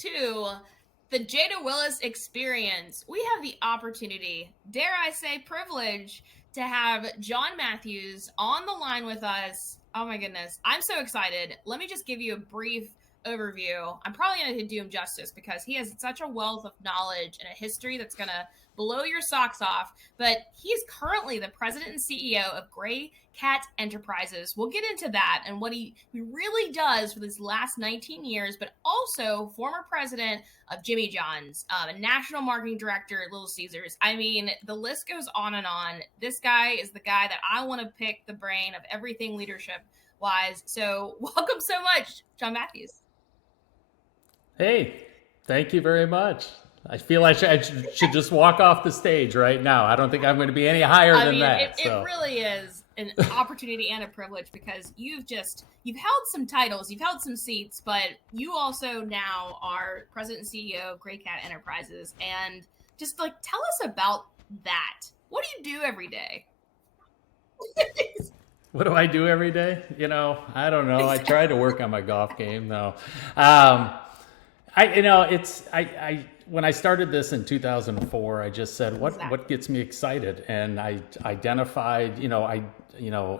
to the Jada Willis experience. We have the opportunity, dare I say privilege, to have John Matthews on the line with us. Oh my goodness. I'm so excited. Let me just give you a brief overview. I'm probably going to do him justice because he has such a wealth of knowledge and a history that's going to blow your socks off. But he's currently the president and CEO of Gray Cat Enterprises. We'll get into that and what he really does for these last 19 years, but also former president of Jimmy John's, a national marketing director at Little Caesars. I mean, the list goes on and on. This guy is the guy that I want to pick the brain of everything leadership wise. So welcome so much, John Matthews. Hey, thank you very much. I feel I should just walk off the stage right now. I don't think I'm going to be any higher than that. It really is an opportunity and a privilege because you've held some titles, you've held some seats, but you also now are president and CEO of Gray Cat Enterprises. And just like, tell us about that. What do you do every day? What do I do every day? I don't know. I try to work on my golf game though. When I started this in 2004, I just said, what gets me excited? And I identified,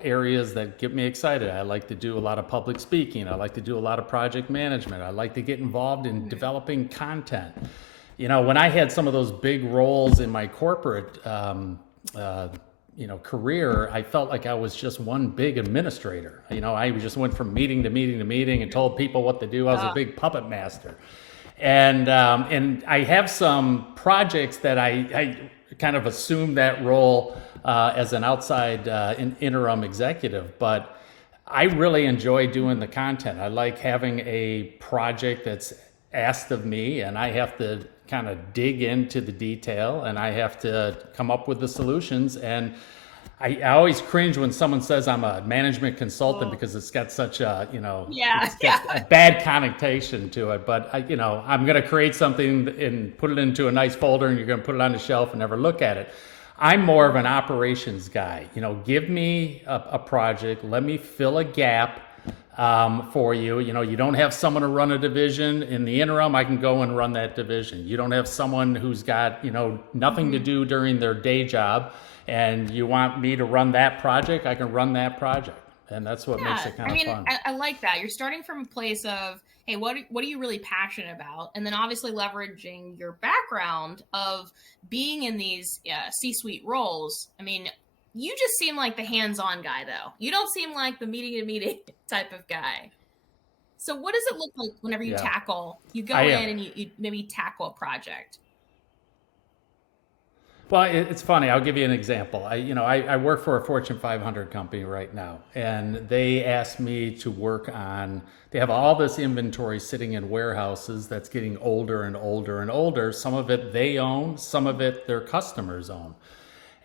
areas that get me excited. I like to do a lot of public speaking. I like to do a lot of project management. I like to get involved in developing content. When I had some of those big roles in my corporate, career, I felt like I was just one big administrator. I just went from meeting to meeting to meeting and told people what to do. I was a big puppet master. And I have some projects that I kind of assumed that role as an outside interim executive, but I really enjoy doing the content. I like having a project that's asked of me, and I have to kind of dig into the detail, and I have to come up with the solutions. And I always cringe when someone says I'm a management consultant because it's got such a, a bad connotation to it. But I'm going to create something and put it into a nice folder, and you're going to put it on the shelf and never look at it. I'm more of an operations guy. Give me a project, let me fill a gap for you. You don't have someone to run a division. In the interim, I can go and run that division. You don't have someone who's got, nothing to do during their day job, and you want me to run that project, I can run that project. And that's what makes it kind of fun. I like that. You're starting from a place of, hey, what are you really passionate about? And then obviously leveraging your background of being in these C-suite roles. I mean, you just seem like the hands-on guy, though. You don't seem like the meeting-to-meeting type of guy. So what does it look like whenever you you go in and you maybe tackle a project? Well, it's funny. I'll give you an example. I work for a Fortune 500 company right now, and they asked me to work on, they have all this inventory sitting in warehouses that's getting older and older and older. Some of it they own, some of it their customers own.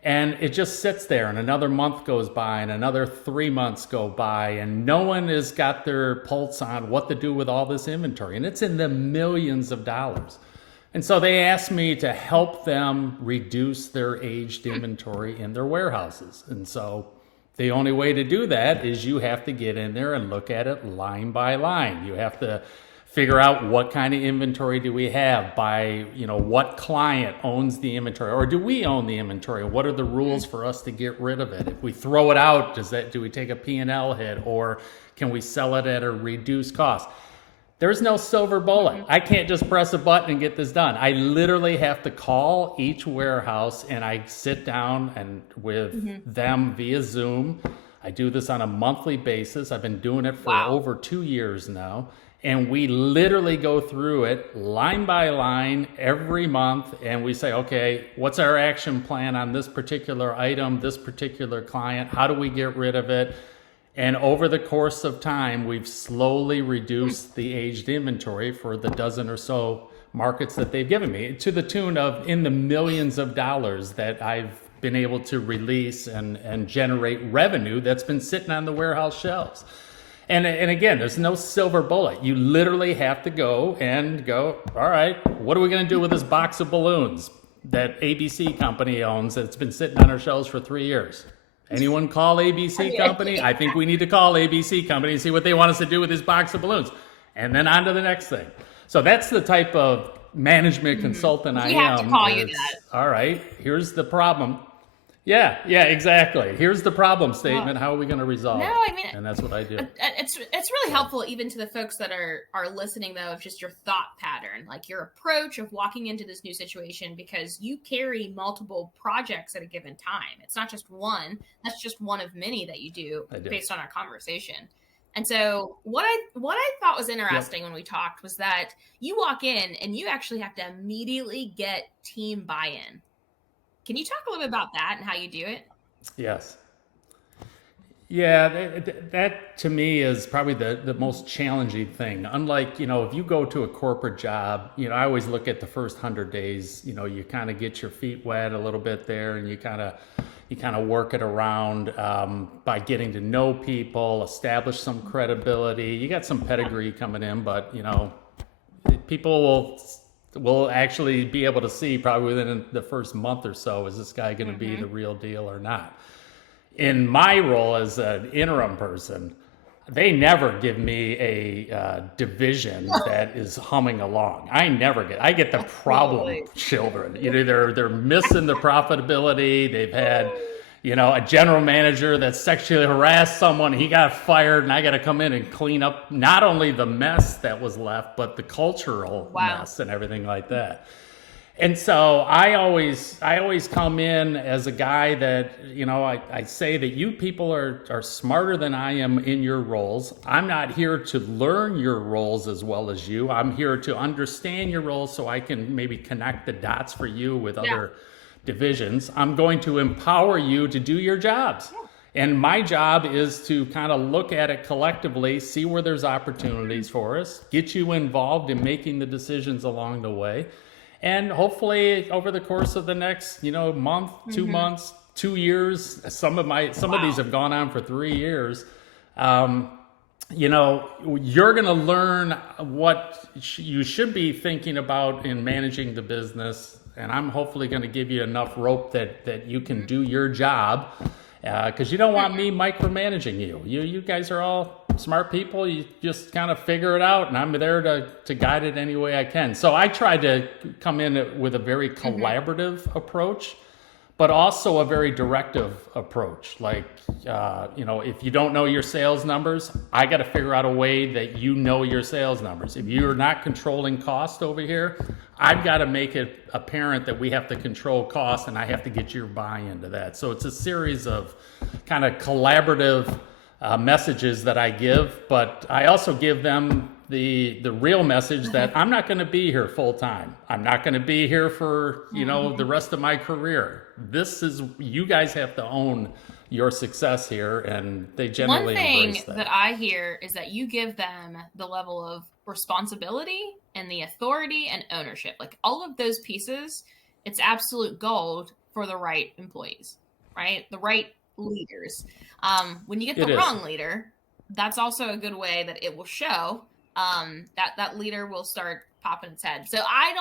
And it just sits there, and another month goes by, and another 3 months go by, and no one has got their pulse on what to do with all this inventory. And it's in the millions of dollars. And so they asked me to help them reduce their aged inventory in their warehouses. And so the only way to do that is you have to get in there and look at it line by line. You have to figure out what kind of inventory do we have by, what client owns the inventory, or do we own the inventory? What are the rules for us to get rid of it? If we throw it out, do we take a P&L hit, or can we sell it at a reduced cost? There's no silver bullet. I can't just press a button and get this done. I literally have to call each warehouse, and I sit down and with them via Zoom. I do this on a monthly basis. I've been doing it for over 2 years now. And we literally go through it line by line every month, and we say, okay, what's our action plan on this particular item, this particular client? How do we get rid of it? And over the course of time, we've slowly reduced the aged inventory for the dozen or so markets that they've given me, to the tune of in the millions of dollars that I've been able to release and generate revenue that's been sitting on the warehouse shelves. And again, there's no silver bullet. You literally have to go, all right, what are we going to do with this box of balloons that ABC company owns that's been sitting on our shelves for 3 years? Anyone call ABC company? I think we need to call ABC company and see what they want us to do with this box of balloons. And then on to the next thing. So that's the type of management consultant I We have to am. call you It's, that. all right, here's the problem. Yeah, exactly. Here's the problem statement. How are we going to No, resolve it? I mean, And that's what I do. it's really helpful even to the folks that are listening though of just your thought pattern, like your approach of walking into this new situation, because you carry multiple projects at a given time. It's not just one. That's just one of many that you do I do. based on our conversation. And so what I thought was interesting when we talked was that you walk in and you actually have to immediately get team buy-in. Can you talk a little bit about that and how you do it? Yes. Yeah, that to me is probably the most challenging thing. Unlike, if you go to a corporate job, I always look at the first 100 days, you kind of get your feet wet a little bit there, and you kind of work it around by getting to know people, establish some credibility. You got some pedigree coming in, but, people will actually be able to see probably within the first month or so, is this guy going to be the real deal or not? In my role as an interim person, they never give me a division that is humming along. I get the problem children. They're missing the profitability. They've had, a general manager that sexually harassed someone. He got fired, and I got to come in and clean up not only the mess that was left, but the cultural mess and everything like that. And so I always come in as a guy that, I say that you people are smarter than I am in your roles. I'm not here to learn your roles as well as you. I'm here to understand your roles so I can maybe connect the dots for you with other divisions. I'm going to empower you to do your jobs. And my job is to kind of look at it collectively, see where there's opportunities for us, get you involved in making the decisions along the way. And hopefully over the course of the next, month, 2 months, 2 years, some of these have gone on for 3 years. You're going to learn what you should be thinking about in managing the business. And I'm hopefully going to give you enough rope that you can do your job, because you don't want me micromanaging you. You guys are all smart people. You just kind of figure it out, and I'm there to guide it any way I can. So I try to come in with a very collaborative approach, but also a very directive approach. Like, if you don't know your sales numbers, I got to figure out a way that you know your sales numbers. If you're not controlling cost over here, I've got to make it apparent that we have to control cost, and I have to get your buy-in to that. So it's a series of kind of collaborative messages that I give, but I also give them the real message that I'm not going to be here full time. I'm not going to be here for, the rest of my career. You guys have to own your success here, and they generally embrace that. One thing that I hear is that you give them the level of responsibility and the authority and ownership. Like all of those pieces, it's absolute gold for the right employees, right? The right leaders. When you get the wrong leader, that's also a good way that it will show that leader will start popping its head. So I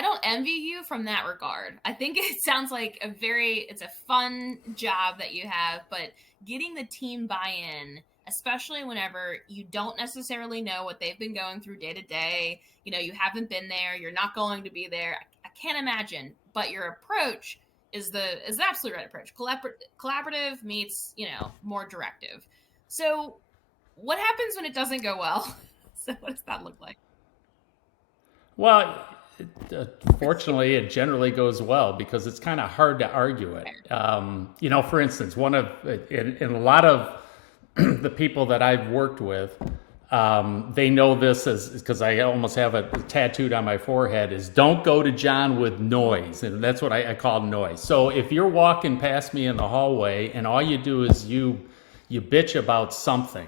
don't envy you from that regard. I think it sounds like it's a fun job that you have, but getting the team buy-in, especially whenever you don't necessarily know what they've been going through day to day, you haven't been there, you're not going to be there. I can't imagine, but your approach is the absolute right approach. Collaborative meets, more directive. So what happens when it doesn't go well? So what does that look like? Well, fortunately, it generally goes well because it's kind of hard to argue it. For instance, in a lot of the people that I've worked with, they know this because I almost have it tattooed on my forehead, is don't go to John with noise. And that's what I call noise. So if you're walking past me in the hallway and all you do is you bitch about something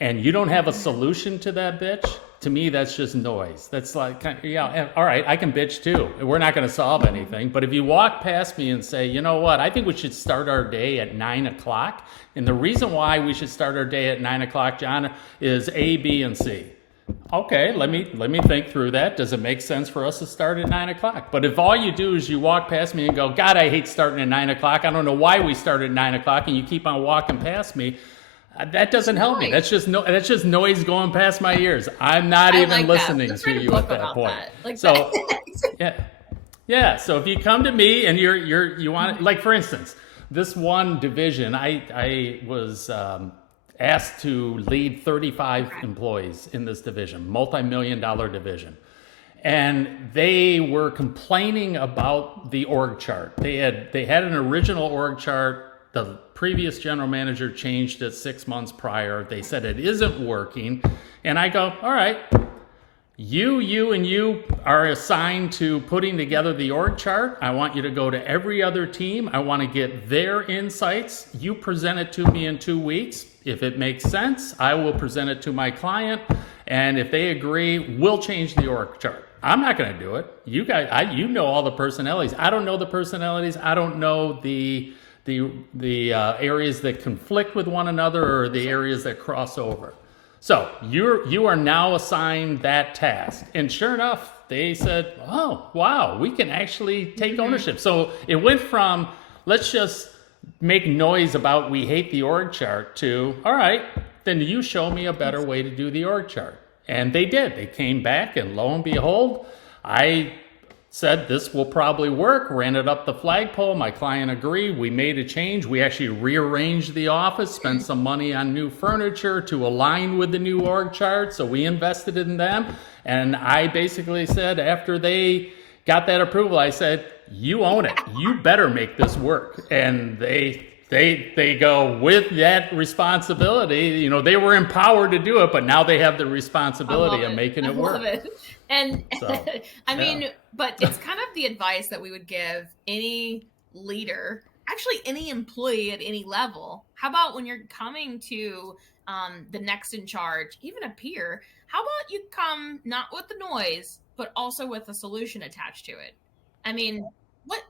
and you don't have a solution to that bitch, to me, that's just noise. That's like, all right, I can bitch too. We're not going to solve anything. But if you walk past me and say, you know what, I think we should start our day at 9 o'clock. And the reason why we should start our day at 9 o'clock, John, is A, B, and C. Okay, let me think through that. Does it make sense for us to start at 9 o'clock? But if all you do is you walk past me and go, God, I hate starting at 9 o'clock. I don't know why we start at 9 o'clock, and you keep on walking past me, That doesn't help me. Noise. That's just noise going past my ears. I'm not I even like that. listening Let's to write a you book at that about point. that. Like So that. yeah, yeah. So if you come to me and you want, like for instance, this one division, I was asked to lead 35 Okay. employees in this division, multi-million-dollar division. And they were complaining about the org chart. They had an original org chart. The previous general manager changed it 6 months prior. They said it isn't working. And I go, all right, and you are assigned to putting together the org chart. I want you to go to every other team. I want to get their insights. You present it to me in 2 weeks. If it makes sense, I will present it to my client. And if they agree, we'll change the org chart. I'm not going to do it. You guys, you know all the personalities. I don't know the personalities. I don't know the areas that conflict with one another or the areas that cross over. So you are now assigned that task. And sure enough, they said, oh, wow, we can actually take ownership. So it went from, let's just make noise about we hate the org chart to, all right, then you show me a better way to do the org chart. And they did. They came back, and lo and behold, I said this will probably work, ran it up the flagpole. My client agreed. We made a change. We actually rearranged the office, spent some money on new furniture to align with the new org chart. So we invested in them. And I basically said, after they got that approval, I said, you own it. You better make this work. And they go with that responsibility. You know, they were empowered to do it, but now they have the responsibility of making it work. I love it. And So, I mean, yeah. but it's kind of the advice that we would give any leader, actually any employee at any level. How about when you're coming to the next in charge, even a peer, how about you come not with the noise, but also with a solution attached to it? I mean,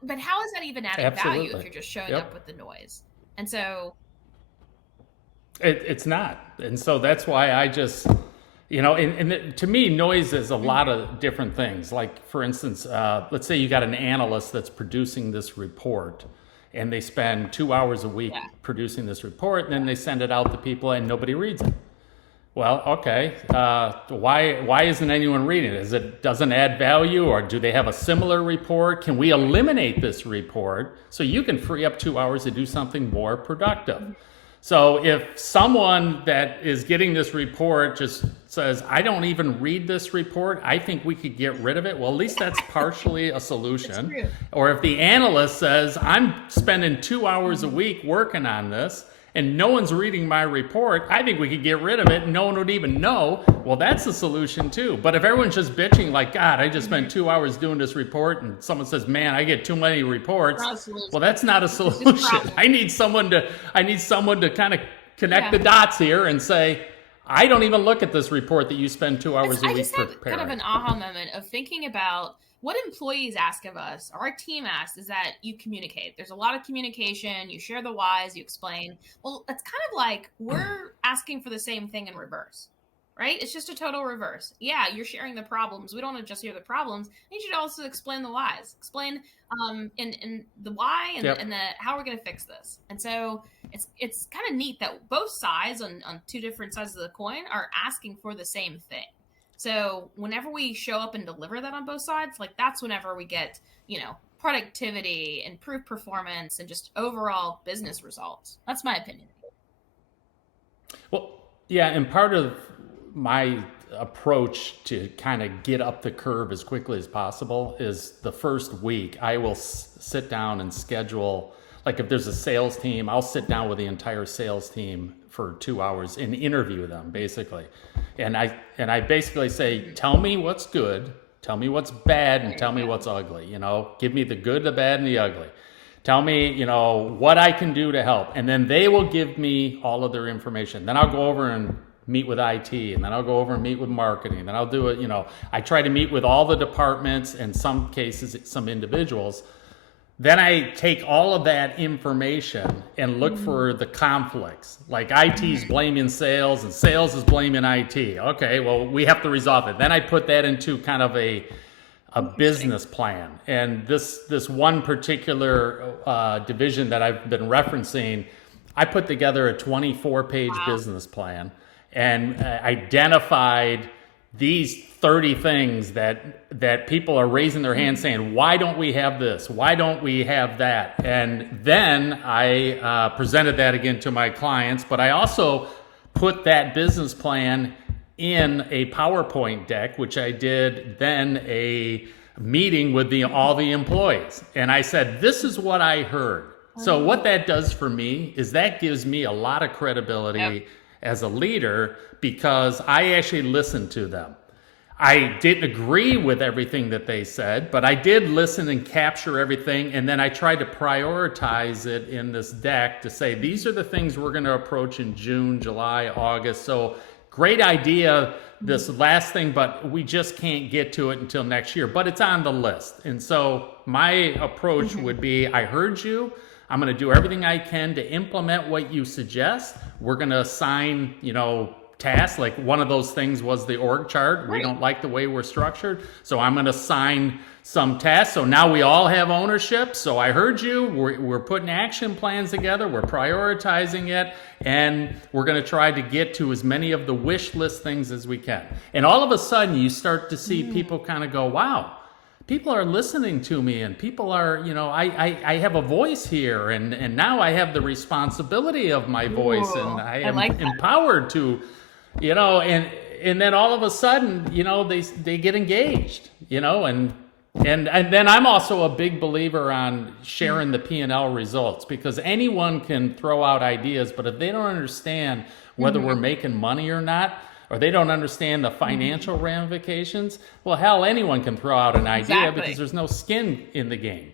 but how is that even adding value Absolutely. if you're just showing Yep. up with the noise? And so, It's not. And so that's why I just, to me, noise is a lot of different things. Like, for instance, let's say you got an analyst that's producing this report and they spend 2 hours a week yeah. producing this report, and then they send it out to people and nobody reads it. Well, okay. Why isn't anyone reading it? Is it doesn't add value, or do they have a similar report? Can we eliminate this report so you can free up 2 hours to do something more productive? So if someone that is getting this report just says, I don't even read this report, I think we could get rid of it. Well, at least that's partially a solution. Or if the analyst says, I'm spending 2 hours a week working on this, and no one's reading my report, I think we could get rid of it and no one would even know. Well, that's a solution too. But if everyone's just bitching like, God, I just spent 2 hours doing this report, and someone says, man, I get too many reports. Well, that's not a solution. I need someone to kind of connect the dots here and say, I don't even look at this report that you spend 2 hours a I week just had preparing. kind of an aha moment of thinking about what employees ask of us, or our team asks, is that you communicate. There's a lot of communication. You share the whys, you explain. Well, it's kind of like we're asking for the same thing in reverse, right? It's just a total reverse. Yeah, you're sharing the problems. We don't want to just hear the problems. You should also explain the whys. Explain in the why and the how we're going to fix this. And so it's kind of neat that both sides on two different sides of the coin are asking for the same thing. So whenever we show up and deliver that on both sides, like that's whenever we get, productivity, improved performance, and just overall business results. That's my opinion. Well, yeah, and part of my approach to kind of get up the curve as quickly as possible is the first week I will sit down and schedule, like if there's a sales team, I'll sit down with the entire sales team for 2 hours and interview them basically. And I basically say, tell me what's good, tell me what's bad, and tell me what's ugly. Give me the good, the bad, and the ugly. Tell me, what I can do to help. And then they will give me all of their information. Then I'll go over and meet with IT, and then I'll go over and meet with marketing. And then I'll do it, I try to meet with all the departments, and some cases, some individuals. Then I take all of that information and look for the conflicts. Like IT's blaming sales and sales is blaming IT. Okay, well, we have to resolve it. Then I put that into kind of a business plan. And this one particular division that I've been referencing, I put together a 24-page Wow. business plan and identified these 30 things that people are raising their hands saying, why don't we have this? Why don't we have that? And then I presented that again to my clients, but I also put that business plan in a PowerPoint deck, which I did then a meeting with all the employees. And I said, this is what I heard. So what that does for me is that gives me a lot of credibility Yep. as a leader because I actually listened to them. I didn't agree with everything that they said, but I did listen and capture everything. And then I tried to prioritize it in this deck to say, these are the things we're going to approach in June, July, August. So great idea, this last thing, but we just can't get to it until next year. But it's on the list. And so my approach would be, I heard you. I'm going to do everything I can to implement what you suggest. We're going to assign, tasks. Like one of those things was the org chart. We Right. don't like the way we're structured. So I'm going to assign some tasks. So now we all have ownership. So I heard you. We're putting action plans together. We're prioritizing it. And we're going to try to get to as many of the wish list things as we can. And all of a sudden you start to see people kind of go, wow, people are listening to me and people are, I have a voice here and now I have the responsibility of my voice Ooh, and I I am like that. empowered to, and then all of a sudden, they get engaged, and then I'm also a big believer on sharing the P&L results because anyone can throw out ideas, but if they don't understand whether we're making money or not, or they don't understand the financial ramifications, well, hell, anyone can throw out an idea Exactly. because there's no skin in the game.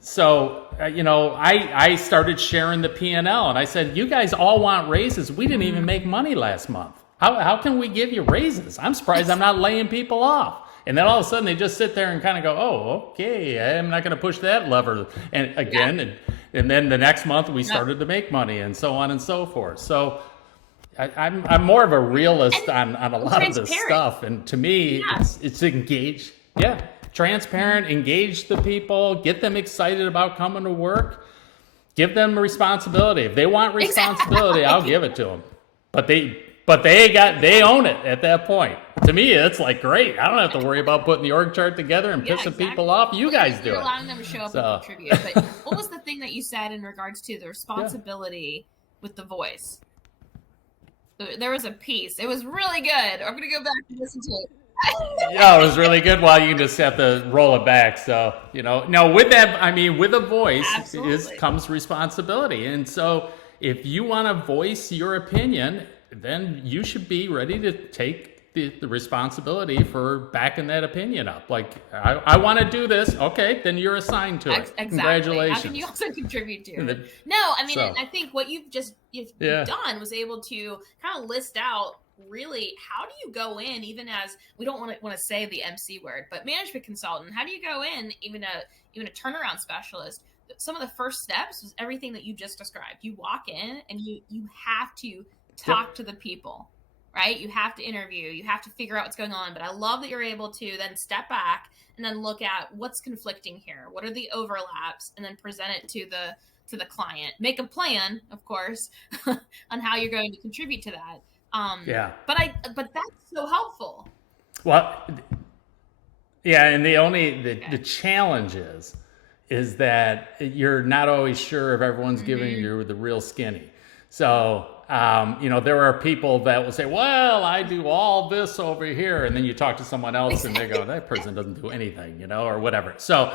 So, I started sharing the P&L and I said, you guys all want raises. We didn't even make money last month. How can we give you raises? I'm surprised I'm not laying people off. And then all of a sudden they just sit there and kind of go, oh, okay, I'm not going to push that lever. And again, and then the next month we started to make money and so on and so forth. So I'm more of a realist on a lot of this transparent. stuff. And to me, Yeah. it's engaged. Yeah. Transparent, engage the people, get them excited about coming to work, give them responsibility. If they want responsibility, I'll give it to them. But they own it at that point. To me, it's like, great. I don't have to worry about putting the org chart together and pissing people off. You guys do You're it. allowing them to show up So- and contribute. But what was the thing that you said in regards to the responsibility with the voice? There was a piece. It was really good. I'm going to go back and listen to it. Yeah, it was really good. Well, you just have to roll it back. So, no, with that, with a voice Absolutely. comes responsibility. And so if you want to voice your opinion, then you should be ready to take the responsibility for backing that opinion up. Like, I want to do this. Okay, then you're assigned to it. Exactly. Congratulations. How can you also contribute to And it? the- No, So- I think what you've Yeah. done was able to kind of list out really how do you go in, even as we don't want to say the MC word, but management consultant. How do you go in, even a turnaround specialist? Some of the first steps was everything that you just described. You walk in and you have to talk to the people. Right? You have to interview, you have to figure out what's going on. But I love that you're able to then step back and then look at what's conflicting here. What are the overlaps? And then present it to the client. Make a plan, of course, on how you're going to contribute to that. Yeah. But that's so helpful. Well, yeah, and the challenge is that you're not always sure if everyone's giving you the real skinny. So, there are people that will say, well, I do all this over here. And then you talk to someone else and they go, that person doesn't do anything, or whatever. So,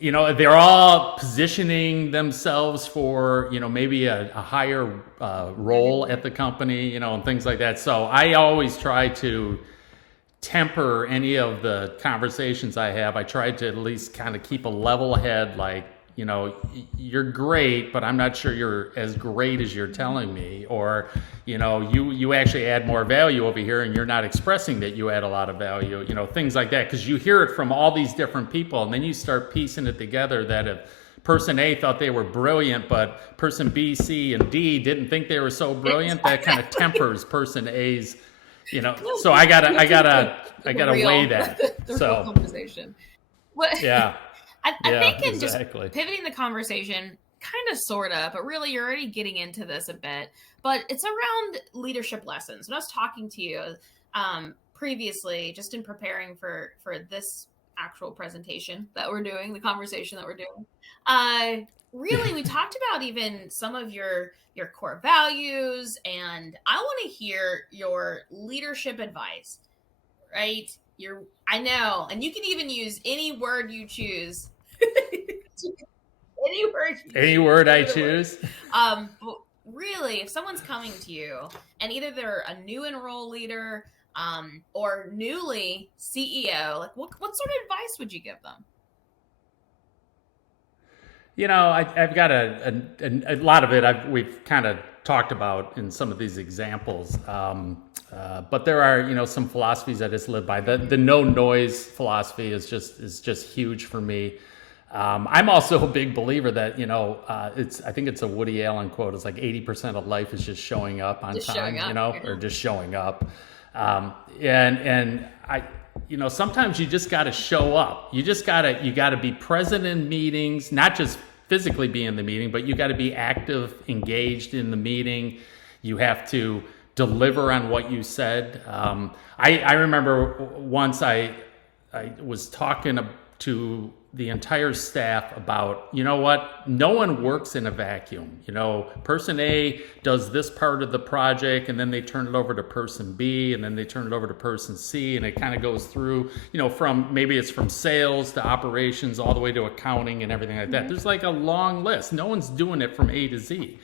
they're all positioning themselves for, maybe a higher role at the company, and things like that. So I always try to temper any of the conversations I have. I try to at least kind of keep a level head, like, you're great, but I'm not sure you're as great as you're telling me, or, you actually add more value over here and you're not expressing that you add a lot of value, things like that. Because you hear it from all these different people and then you start piecing it together that if person A thought they were brilliant, but person B, C, and D didn't think they were so brilliant, that kind of tempers person A's, so I gotta weigh that. The real So conversation. What? yeah. I think in exactly. just pivoting the conversation kind of, sort of, but really you're already getting into this a bit. But it's around leadership lessons. When I was talking to you previously, just in preparing for this actual presentation that we're doing, the conversation that we're doing, really we talked about even some of your core values, and I want to hear your leadership advice, right? I know, and you can even use any word you choose. Any word you Any choose. word I choose. But really, if someone's coming to you and either they're a new enroll leader or newly CEO, like what sort of advice would you give them? I've got a lot of it. We've kind of talked about in some of these examples, but there are some philosophies I just live by. The no noise philosophy is just huge for me. I'm also a big believer that I think it's a Woody Allen quote. It's like 80% of life is just showing up on Just time, showing up, or just showing up. And I, sometimes you just got to show up. You got to be present in meetings, not just physically be in the meeting, but you got to be active, engaged in the meeting. You have to deliver on what you said. I remember once I was talking to the entire staff about, what, no one works in a vacuum. Person A does this part of the project, and then they turn it over to person B, and then they turn it over to person C, and it kind of goes through, maybe it's from sales to operations all the way to accounting and everything like that. There's like a long list. No one's doing it from A to Z.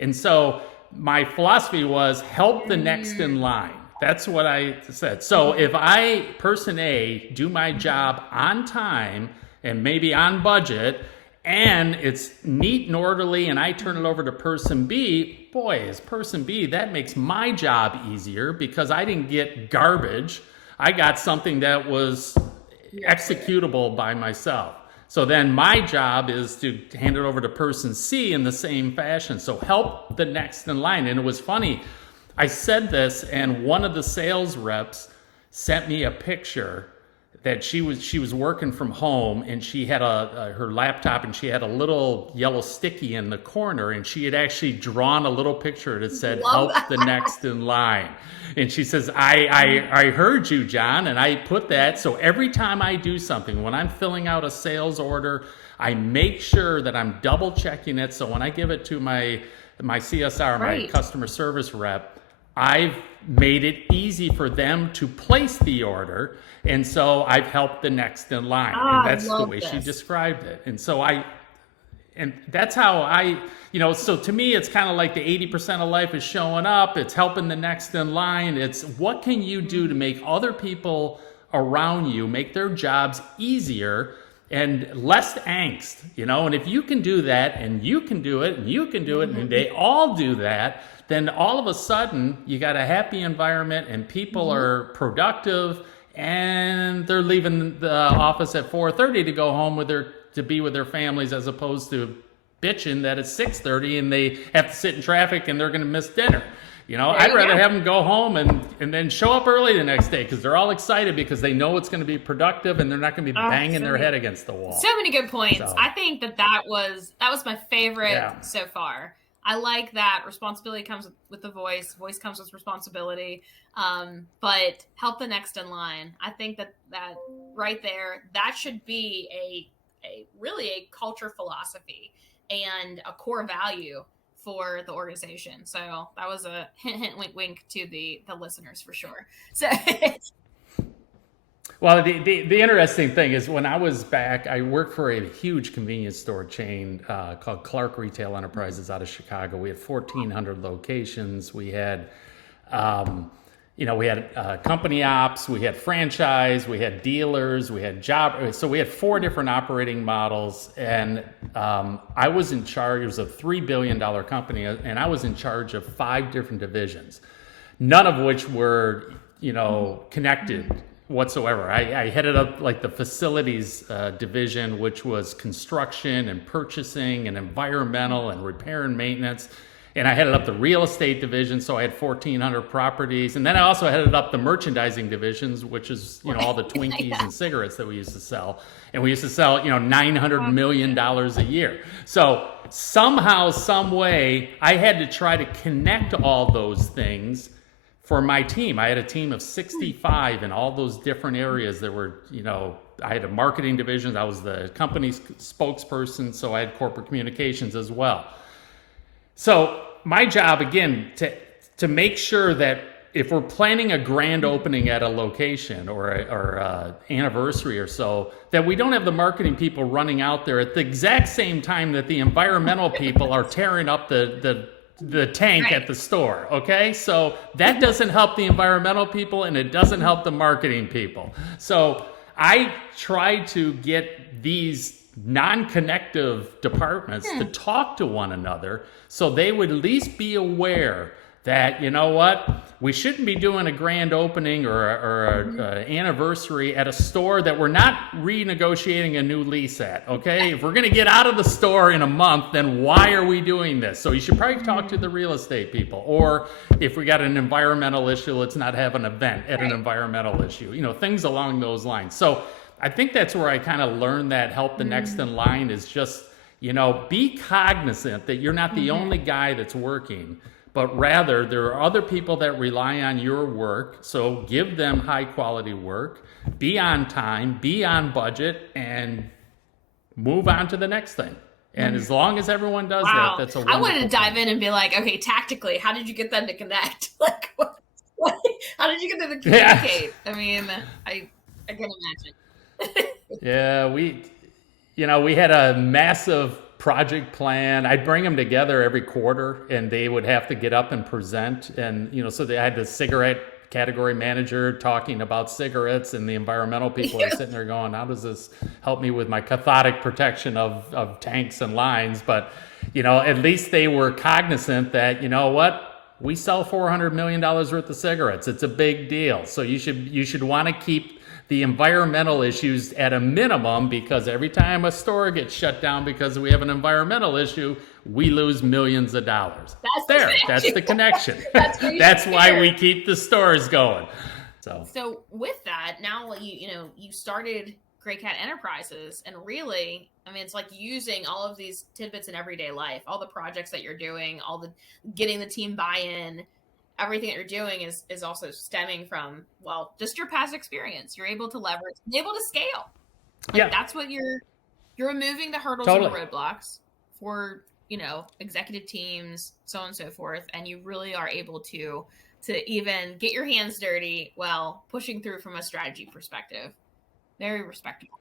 And so my philosophy was help the next in line. That's what I said. So if I, person A, do my job on time and maybe on budget, and it's neat and orderly, and I turn it over to person B, boy, as person B, that makes my job easier because I didn't get garbage. I got something that was executable by myself. So then my job is to hand it over to person C in the same fashion. So help the next in line. And it was funny. I said this, and one of the sales reps sent me a picture that she was working from home, and she had her laptop, and she had a little yellow sticky in the corner, and she had actually drawn a little picture that said help the next in line. And she says, I heard you, John, and I put that. So every time I do something, when I'm filling out a sales order, I make sure that I'm double checking it. So when I give it to my CSR, my customer service rep, I've made it easy for them to place the order. And so I've helped the next in line. And that's the way she described it. And so and that's how so to me, it's kind of like the 80% of life is showing up. It's helping the next in line. It's what can you do to make other people around you, make their jobs easier and less angst, and if you can do that, and you can do it, and you can do it, and they all do that, then all of a sudden you got a happy environment, and people are productive, and they're leaving the office at 4:30 to go home to be with their families, as opposed to bitching that it's 6:30 and they have to sit in traffic and they're going to miss dinner. I'd rather have them go home and then show up early the next day because they're all excited because they know it's going to be productive and they're not going to be banging their head against the wall. So many good points. So, I think that was my favorite so far. I like that responsibility comes with the voice comes with responsibility, but help the next in line. I think that right there, that should be really a culture philosophy and a core value for the organization. So that was a hint, wink, wink to the listeners for sure. So, well, the interesting thing is when I was back, I worked for a huge convenience store chain called Clark Retail Enterprises out of Chicago. We had 1,400 locations. We had, we had company ops, we had franchise, we had dealers, we had job. So we had 4 different operating models, and I was in charge. It was a $3 billion company, and I was in charge of 5 different divisions, none of which were, connected whatsoever. I headed up like the facilities division, which was construction and purchasing and environmental and repair and maintenance. And I headed up the real estate division, so I had 1,400 properties. And then I also headed up the merchandising divisions, which is, all the Twinkies and cigarettes that we used to sell. And we used to sell, $900 million a year. So somehow, some way, I had to try to connect all those things for my team. I had a team of 65 in all those different areas. There were, I had a marketing division. I was the company's spokesperson, so I had corporate communications as well. So my job, again, to make sure that if we're planning a grand opening at a location or a anniversary or so, that we don't have the marketing people running out there at the exact same time that the environmental people are tearing up the tank at the store, okay? So that doesn't help the environmental people, and it doesn't help the marketing people. So I try to get these non-connective departments to talk to one another so they would at least be aware that, we shouldn't be doing a grand opening or an anniversary at a store that we're not renegotiating a new lease at, okay? If we're going to get out of the store in a month, then why are we doing this? So you should probably talk to the real estate people. Or if we got an environmental issue, let's not have an event at an environmental issue, things along those lines. So I think that's where I kind of learned that help the next in line is just, be cognizant that you're not the only guy that's working, but rather there are other people that rely on your work. So give them high quality work, be on time, be on budget, and move on to the next thing. And as long as everyone does that, that's a wonderful I wanted to dive thing. in and be like, okay, tactically, how did you get them to connect? Like, how did you get them to communicate? I mean, I can imagine. Yeah, we had a massive project plan. I'd bring them together every quarter, and they would have to get up and present. And so they had the cigarette category manager talking about cigarettes, and the environmental people are sitting there going, how does this help me with my cathodic protection of tanks and lines? But at least they were cognizant that, we sell $400 million worth of cigarettes. It's a big deal. So you should want to keep the environmental issues at a minimum, because every time a store gets shut down because we have an environmental issue, we lose millions of dollars. That's the connection. That's why we keep the stores going. So with that, now you started Gray Cat Enterprises, and really, I mean, it's like using all of these tidbits in everyday life, all the projects that you're doing, all the getting the team buy-in. Everything that you're doing is also stemming from, just your past experience. You're able to leverage, able to scale. That's what you're removing the hurdles and the roadblocks for, executive teams, so on and so forth. And you really are able to even get your hands dirty while pushing through from a strategy perspective. Very respectable.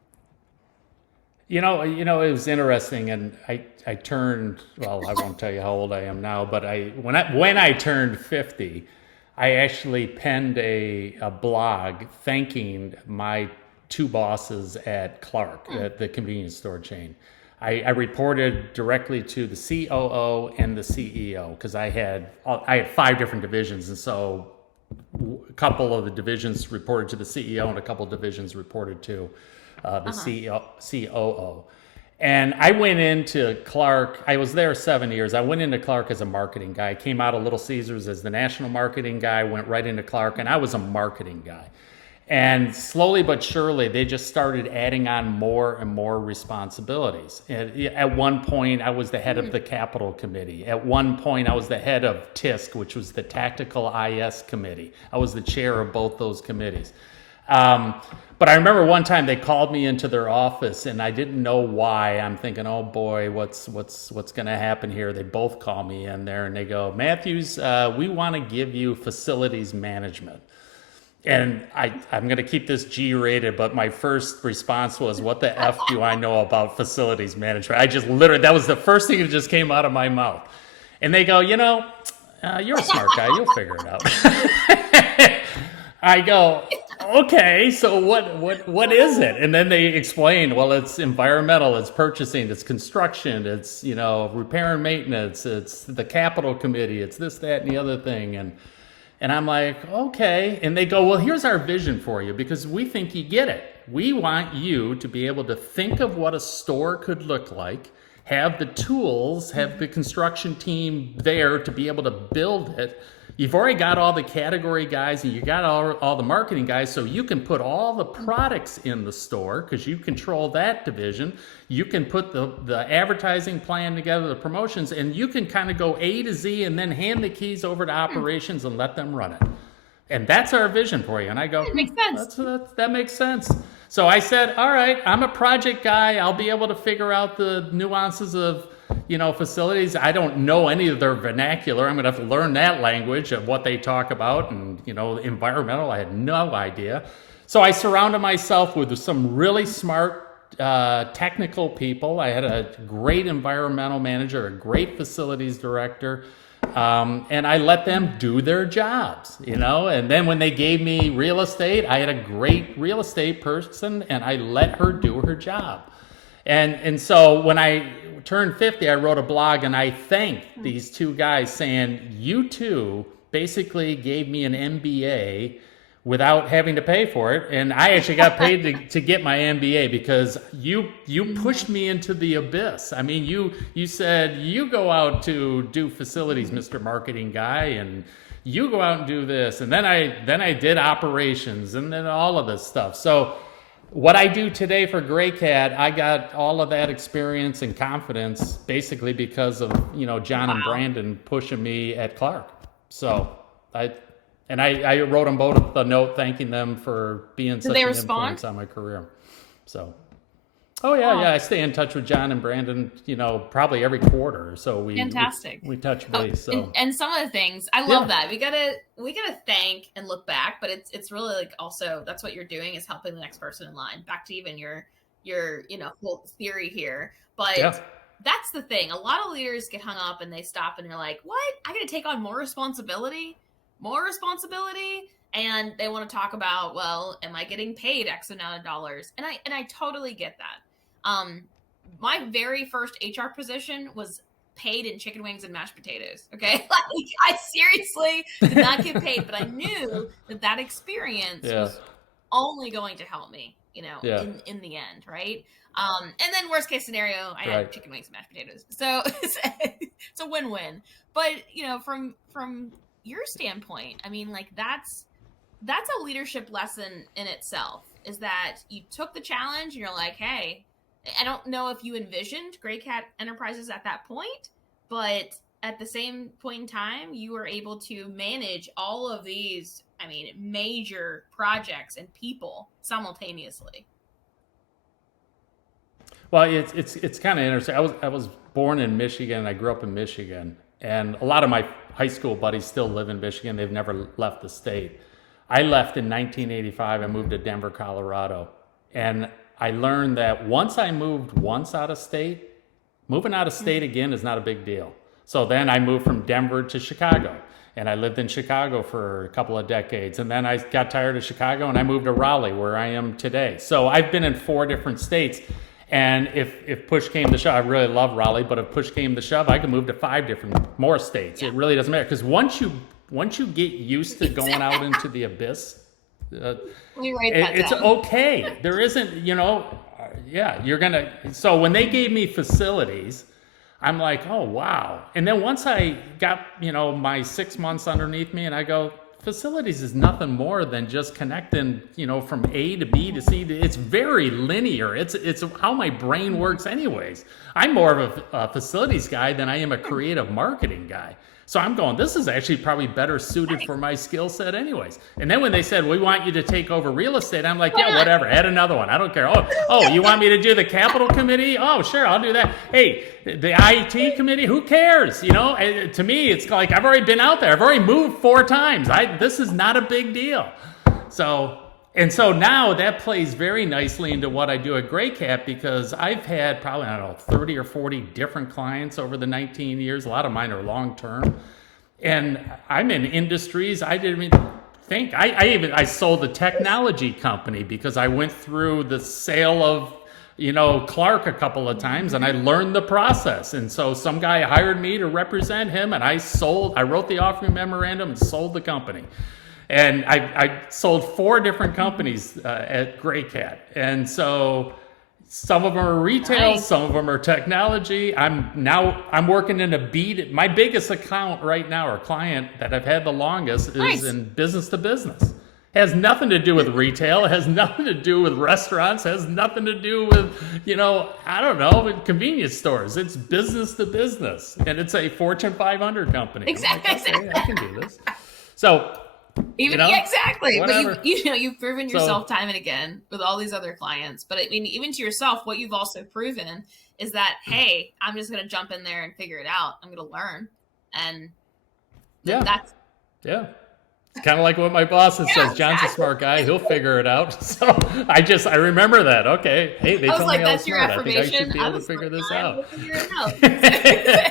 It was interesting, and I turned, I won't tell you how old I am now, but when I turned 50, I actually penned a blog thanking my two bosses at Clark, at the convenience store chain. I reported directly to the COO and the CEO, because I had 5 different divisions, and so a couple of the divisions reported to the CEO and a couple of divisions reported to the COO. And I went into Clark. I was there 7 years. I went into Clark as a marketing guy. I came out of Little Caesars as the national marketing guy, went right into Clark, and I was a marketing guy. And slowly but surely, they just started adding on more and more responsibilities. At one point, I was the head of the capital committee. At one point, I was the head of TISC, which was the tactical IS committee. I was the chair of both those committees. But I remember one time they called me into their office, and I didn't know why. I'm thinking, oh boy, what's going to happen here? They both call me in there, and they go, Matthews, we want to give you facilities management. And I'm going to keep this G-rated, but my first response was, what the F do I know about facilities management? I just literally, that was the first thing that just came out of my mouth. And they go, you're a smart guy. You'll figure it out. I go, okay, so what is it? And then they explain, well, it's environmental, it's purchasing, it's construction, it's, repair and maintenance, it's the capital committee, it's this, that, and the other thing. And I'm like, okay. And they go, well, here's our vision for you, because we think you get it. We want you to be able to think of what a store could look like, have the tools, have the construction team there to be able to build it. You've already got all the category guys and you got all the marketing guys, so you can put all the products in the store because you control that division. You can put the advertising plan together, the promotions, and you can kind of go A to Z and then hand the keys over to operations and let them run it. And that's our vision for you. And I go, It makes sense. that makes sense. So I said, all right, I'm a project guy. I'll be able to figure out the nuances of, facilities. I don't know any of their vernacular. I'm going to have to learn that language of what they talk about. And, environmental, I had no idea. So I surrounded myself with some really smart technical people. I had a great environmental manager, a great facilities director. And I let them do their jobs, and then when they gave me real estate, I had a great real estate person and I let her do her job. And so when I turned 50, I wrote a blog and I thanked these two guys saying, you two basically gave me an MBA without having to pay for it. And I actually got paid to get my MBA because you pushed me into the abyss. I mean, you said, you go out to do facilities, Mr. Marketing Guy, and you go out and do this. And then I did operations and then all of this stuff. So what I do today for Gray Cat, I got all of that experience and confidence basically because of, John and Brandon pushing me at Clark. So I wrote them both a note thanking them for being such an influence on my career. So, yeah, I stay in touch with John and Brandon, probably every quarter. So Fantastic. We touch base. So and some of the things I love that we gotta thank and look back, but it's really like also that's what you're doing is helping the next person in line. Back to even your whole theory here, but. Yeah. That's the thing. A lot of leaders get hung up and they stop and they're like, what? I got to take on more responsibility? And they want to talk about, well, am I getting paid X amount of dollars? And I totally get that. My very first HR position was paid in chicken wings and mashed potatoes. Okay. Like I seriously did not get paid, but I knew that experience was only going to help me, in the end. Right. And then worst case scenario, I had chicken wings and mashed potatoes. So it's a win-win. But, from your standpoint, I mean, like that's a leadership lesson in itself, is that you took the challenge and you're like, hey, I don't know if you envisioned Gray Cat Enterprises at that point, but at the same point in time, you were able to manage all of these, major projects and people simultaneously. Well, it's kind of interesting. I was born in Michigan. I grew up in Michigan, and a lot of my high school buddies still live in Michigan. They've never left the state. I left in 1985. I moved to Denver, Colorado, and I learned that once I moved out of state, moving out of state again is not a big deal. So then I moved from Denver to Chicago, and I lived in Chicago for a couple of decades, and then I got tired of Chicago and I moved to Raleigh, where I am today. So I've been in 4 different states. And if push came to shove, I really love Raleigh, but if push came to shove, I could move to 5 different more states. Yeah. It really doesn't matter, because once you get used to going out into the abyss, it's okay. There isn't, you're gonna. So when they gave me facilities, I'm like, oh wow. And then once I got my 6 months underneath me, and I go, facilities is nothing more than just connecting, from A to B to C. It's very linear. It's how my brain works anyways. I'm more of a facilities guy than I am a creative marketing guy. So I'm going, this is actually probably better suited for my skill set anyways. And then when they said, we want you to take over real estate, I'm like, yeah, whatever, add another one. I don't care. Oh, you want me to do the capital committee? Oh, sure, I'll do that. Hey, the IT committee, who cares? To me, it's like, I've already been out there. I've already moved 4 times. This is not a big deal. So now that plays very nicely into what I do at Gray Cat, because I've had probably, 30 or 40 different clients over the 19 years. A lot of mine are long-term. And I'm in industries I didn't even think. I sold a technology company because I went through the sale of, Clark a couple of times, and I learned the process. And so some guy hired me to represent him, and I wrote the offering memorandum and sold the company. And I sold 4 different companies at Gray Cat. And so Some of them are retail, Nice. some of them are technology. I'm working in a B. My biggest account right now, or client that I've had the longest, is Nice. in business to business. Has nothing to do with retail. It has nothing to do with restaurants. Has nothing to do with, I don't know, with convenience stores. It's business to business, and it's a Fortune 500 company. I'm like, Exactly. okay, I can do this. So, Even yeah, exactly. whatever. But you've proven yourself time and again with all these other clients. But I mean, even to yourself, what you've also proven is that, hey, I'm just gonna jump in there and figure it out. I'm gonna learn. And Yeah, that's yeah. It's kind of like what my boss says. John's a smart guy. He'll figure it out. So I remember that. Okay. Hey, they I was told like, me I was that's your smart. I think I affirmation. should be I'm able a to figure smart this guy. out. We'll figure it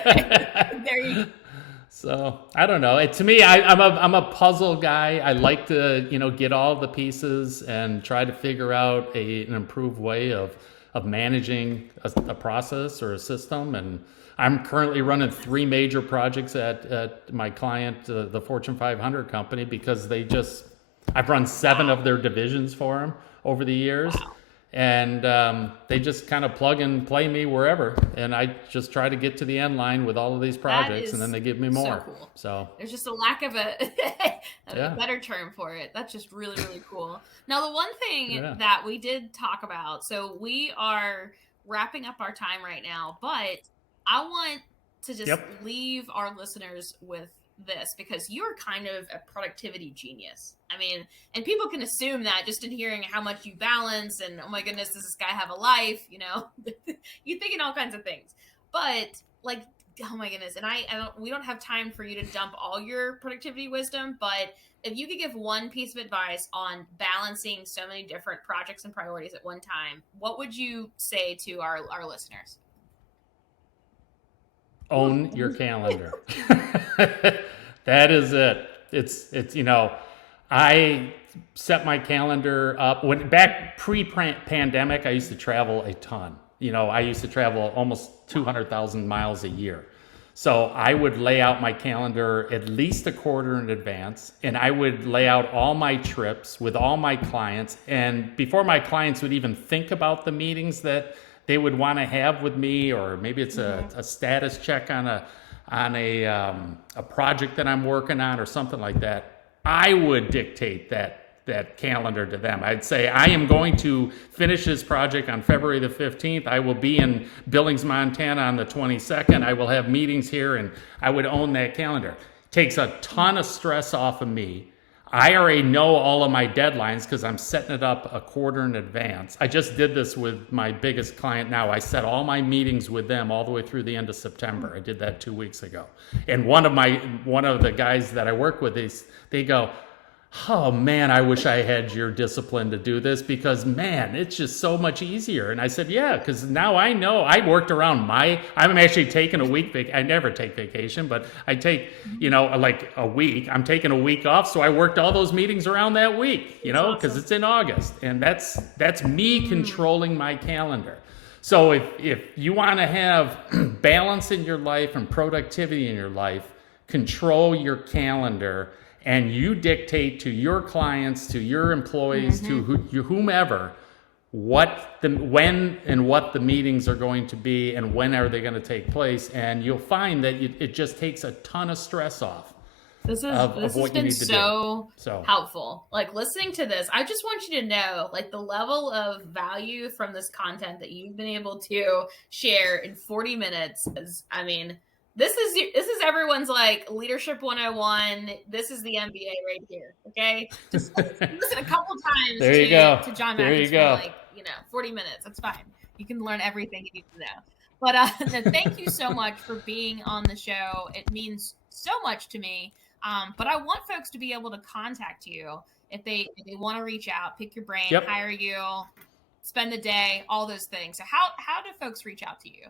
out. There you go. So I don't know. To me, I'm a puzzle guy. I like to get all the pieces and try to figure out an improved way of managing a process or a system. And I'm currently running 3 major projects at my client, the Fortune 500 company, because I've run 7 of their divisions for them over the years. Wow. And they just kind of plug and play me wherever, and I just try to get to the end line with all of these projects, and then they give me more. So cool. So there's just a lack of a better term for it. That's just really, really cool. Now, the one thing that we did talk about, so we are wrapping up our time right now, but I want to just leave our listeners with this, because you're kind of a productivity genius. I mean, and people can assume that just in hearing how much you balance and, oh my goodness, does this guy have a life? You think in all kinds of things, but like, oh my goodness. And we don't have time for you to dump all your productivity wisdom, but if you could give one piece of advice on balancing so many different projects and priorities at one time, what would you say to our listeners? Own your calendar. That is it. It's I set my calendar up back pre-pandemic. I used to travel a ton. I used to travel almost 200,000 miles a year. So I would lay out my calendar at least a quarter in advance, and I would lay out all my trips with all my clients. And before my clients would even think about the meetings that they would want to have with me, or maybe it's a status check on a project that I'm working on or something like that, I would dictate that calendar to them. I'd say, I am going to finish this project on February the 15th. I will be in Billings, Montana on the 22nd. I will have meetings here, and I would own that calendar. It takes a ton of stress off of me. I already know all of my deadlines because I'm setting it up a quarter in advance. I just did this with my biggest client now. I set all my meetings with them all the way through the end of September. I did that 2 weeks ago. And one of the guys that I work with, they go, oh man, I wish I had your discipline to do this, because man, it's just so much easier. And I said, yeah, because now I know I worked around I'm actually taking a week. I never take vacation, but I take, like a week. I'm taking a week off. So I worked all those meetings around that week, because it's in August. And that's me controlling my calendar. So if you want to have balance in your life and productivity in your life, control your calendar. And you dictate to your clients, to your employees, to whomever, when and what the meetings are going to be and when are they going to take place. And you'll find that it just takes a ton of stress off. This has been so helpful. Like, listening to this, I just want you to know, like, the level of value from this content that you've been able to share in 40 minutes is, this is everyone's like leadership 101. This is the MBA right here. Okay, just listen a couple times to John Matthews for like 40 minutes. That's fine. You can learn everything you need to know. But thank you so much for being on the show. It means so much to me. But I want folks to be able to contact you if they want to reach out, pick your brain, hire you, spend the day, all those things. So how do folks reach out to you?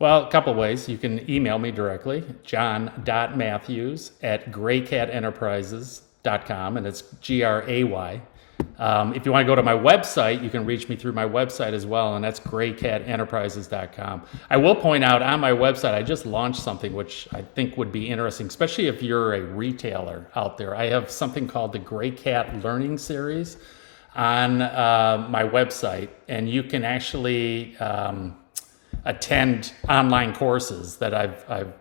Well, a couple ways. You can email me directly, john.matthews@graycatenterprises.com, and it's GRAY. If you want to go to my website, you can reach me through my website as well, and that's graycatenterprises.com. I will point out on my website, I just launched something which I think would be interesting, especially if you're a retailer out there. I have something called the Gray Cat Learning Series. on my website, and you can actually attend online courses that I've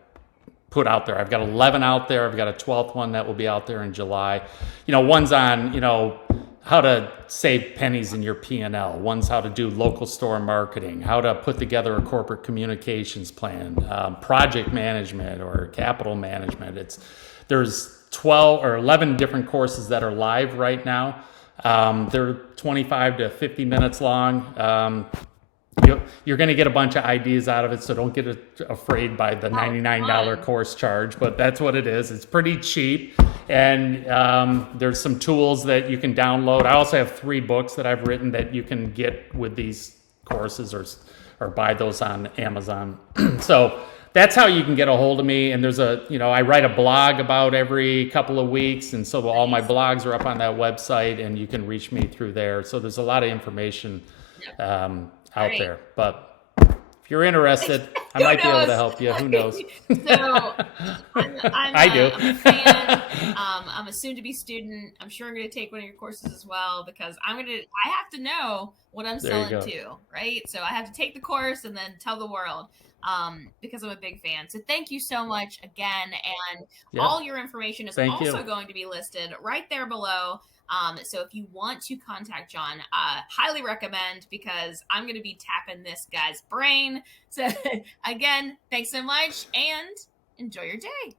put out there. I've got 11 out there. I've got a 12th one that will be out there in July. One's on, how to save pennies in your P&L. One's how to do local store marketing, how to put together a corporate communications plan, project management or capital management. There's 12 or 11 different courses that are live right now. They're 25 to 50 minutes long. You're going to get a bunch of ideas out of it, so don't get afraid by the $99 course charge, but that's what it is. It's pretty cheap, and there's some tools that you can download. I also have 3 books that I've written that you can get with these courses, or buy those on Amazon. So that's how you can get a hold of me. And there's I write a blog about every couple of weeks, and so all my blogs are up on that website, and you can reach me through there. So there's a lot of information out there. But if you're interested, I might be able to help you. Who knows? So I do. I'm a fan. I'm a soon-to-be student. I'm sure I'm going to take one of your courses as well, because I have to know what I'm selling to, right? So I have to take the course and then tell the world, because I'm a big fan. So thank you so much again. And all your information is also going to be listed right there below. So if you want to contact John, highly recommend, because I'm going to be tapping this guy's brain. So again, thanks so much, and enjoy your day.